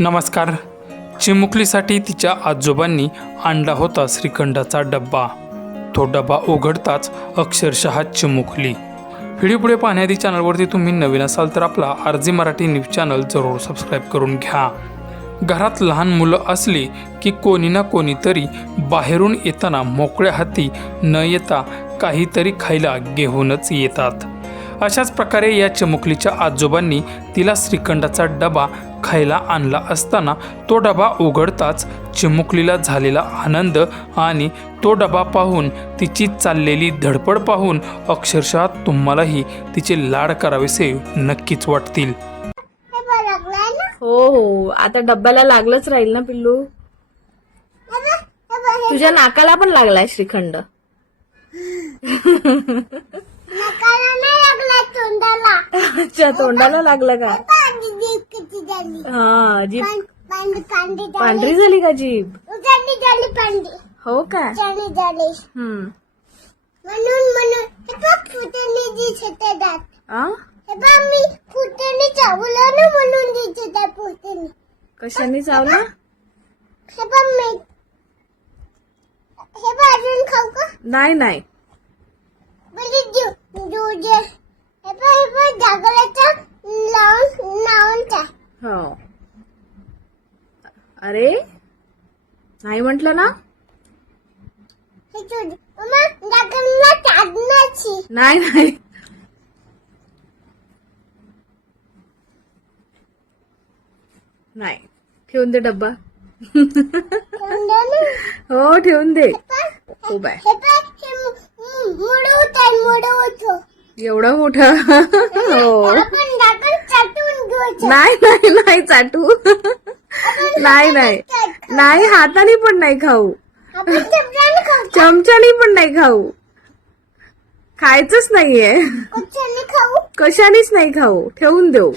नमस्कार. चिमुकलीसाठी तिच्या आजोबांनी आणला होता श्रीखंडाचा डब्बा. तो डबा उघडताच अक्षरशः चिमुकली. व्हिडिओ पुढे पाहण्याआधी चॅनलवरती तुम्ही नवीन असाल तर आपला आरजी मराठी न्यूज चॅनल जरूर सबस्क्राईब करून घ्या. घरात लहान मुलं असली की कोणी ना कोणीतरी बाहेरून येताना मोकळ्या हाती न येता काहीतरी खायला घेऊनच येतात. अशाच प्रकारे या चिमुकलीच्या आजोबांनी तिला श्रीखंडाचा डबा खायला आणला असताना तो डबा उघडताच चिमुकलीला झालेला आनंद आणि तो डबा पाहून तिची चाललेली धडपड पाहून अक्षरशः तुम्हालाही तिचे लाड करावेसे नक्कीच वाटतील. हे हो. आता डब्याला लागलंच राहील ना पिल्लू? तुझ्या नाकाला पण लागलाय श्रीखंड. नकाला नाही लागलाय तोंडाला. अच्छा तोंडाला लागलं का? झाली हा जी पां- पांढरी पांढरी झाली. पांढरी झाली का उजाडली झाली पांढरी हो का? उजाडली झाली. हम्म. म्हणून म्हणून हे बघ फुटेली दिसत आहे दात आ? हे बघ मी फुटेली चावलं ना म्हणून दिसत आहे फुटेली कशाने चावला? हे बघ मी. हे बघ अजून खाऊ का? नाही नाही बली देऊ दूध हे बघ हे बघ जागलाचा लावून लावून चा हो अरे नाही म्हंटल ना? नाही नाही. नाही ठेवून दे डब्बा. हो ठेवून दे. हो बाय आहे. एवढा मोठा? हो. नाही नाही नाही चाटू. नाही नाही. नाही हाताने पण नाही खाऊ. चमच्याने पण नाही खाऊ. खायचंच नाहीये. कशानेच नाही खाऊ. ठेवून देऊ.